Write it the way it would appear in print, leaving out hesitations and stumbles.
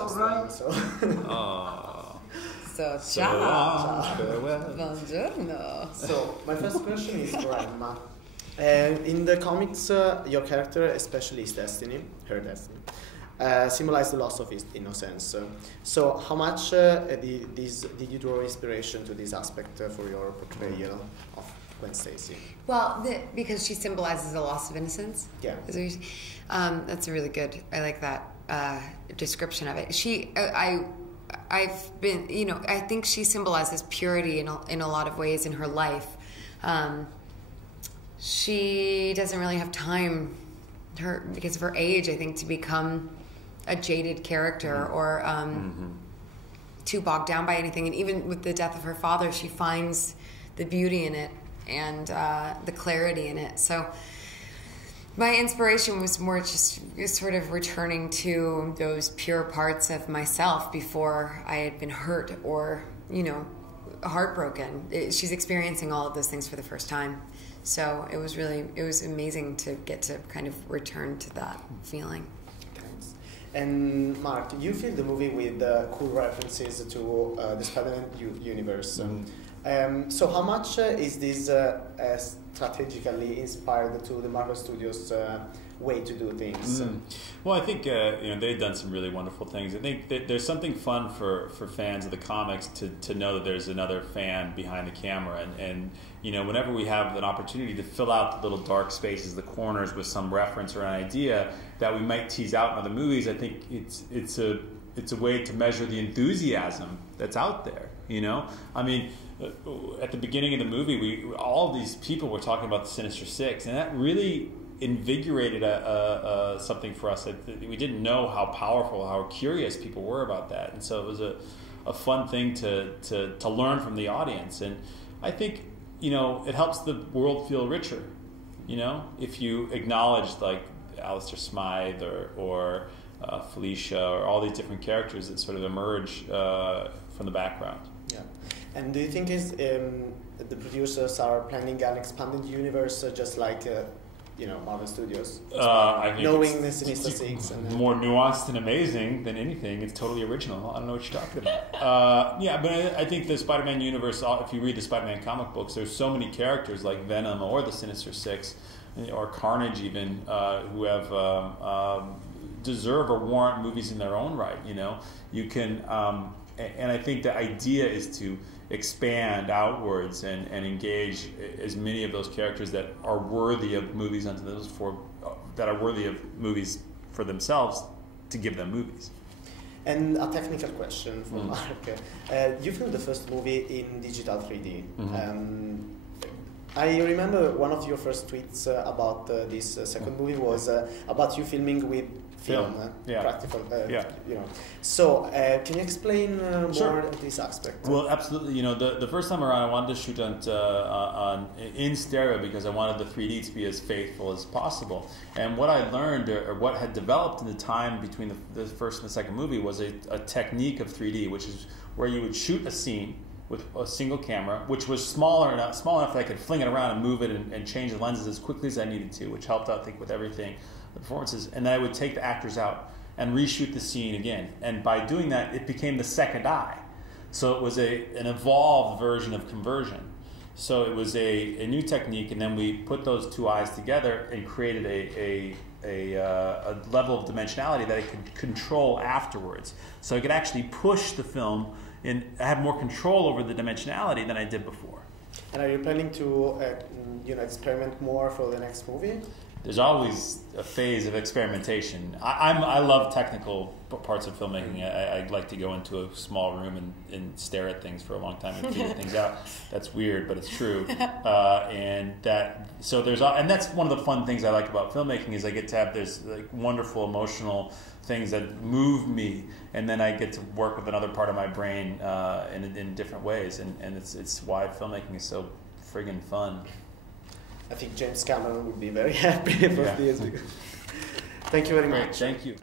just so. Oh. So, So ciao. long, farewell. Buongiorno. So, my first question is for Emma. In the comics, your character, especially his destiny, her destiny, symbolized the loss of his innocence. So, how much did you draw inspiration to this aspect for your portrayal of Gwen Stacy? Well, because she symbolizes a loss of innocence. Yeah. That's a really good. I like that description of it. I've been, I think she symbolizes purity in a lot of ways in her life. She doesn't really have time, because of her age, I think, to become a jaded character or too bogged down by anything. And even with the death of her father, she finds the beauty in it and the clarity in it. So my inspiration was more just sort of returning to those pure parts of myself before I had been hurt or, heartbroken. She's experiencing all of those things for the first time. So it was amazing to get to kind of return to that feeling. Thanks. And Mark, you feel the movie with cool references to the Spider-Man universe. So how much is this strategically inspired to the Marvel Studios way to do things? Well, I think they've done some really wonderful things. I think that there's something fun for fans of the comics to know that there's another fan behind the camera, and whenever we have an opportunity to fill out the little dark spaces, the corners with some reference or an idea that we might tease out in other movies, I think it's a way to measure the enthusiasm that's out there. I mean, at the beginning of the movie, all these people were talking about the Sinister Six, and that really invigorated something for us. We didn't know how powerful, how curious people were about that, and so it was a fun thing to learn from the audience. And I think it helps the world feel richer. If you acknowledge like Alistair Smythe or Felicia or all these different characters that sort of emerge from the background. Yeah. And do you think the producers are planning an expanded universe just like Marvel Studios? I think knowing the Sinister Six. And more nuanced and amazing than anything. It's totally original. I don't know what you're talking about. But I think the Spider-Man universe, if you read the Spider-Man comic books, there's so many characters like Venom or the Sinister Six or Carnage even who have deserve or warrant movies in their own right. You can, and I think the idea is to expand outwards and engage as many of those characters that are worthy of movies unto those that are worthy of movies for themselves, to give them movies. And a technical question for Mark. You filmed the first movie in digital 3D. I remember one of your first tweets about this second movie was about you filming with film, practical. So, can you explain more this aspect? Well, absolutely. The first time around, I wanted to shoot in stereo because I wanted the 3D to be as faithful as possible. And what I learned, or what had developed in the time between the first and the second movie, was a technique of 3D, which is where you would shoot a scene with a single camera, which was small enough that I could fling it around and move it and change the lenses as quickly as I needed to, which helped out, I think, with everything, the performances. And then I would take the actors out and reshoot the scene again. And by doing that, it became the second eye. So it was an evolved version of conversion. So it was a new technique, and then we put those two eyes together and created a level of dimensionality that it could control afterwards. So I could actually push the film and have more control over the dimensionality than I did before. And are you planning to experiment more for the next movie? There's always a phase of experimentation. I love technical parts of filmmaking. I like to go into a small room and stare at things for a long time and figure things out. That's weird, but it's true. And that's one of the fun things I like about filmmaking is I get to have this like wonderful emotional things that move me, and then I get to work with another part of my brain in different ways, and it's why filmmaking is so friggin' fun. I think James Cameron would be very happy for this. Thank you very much. Thank you.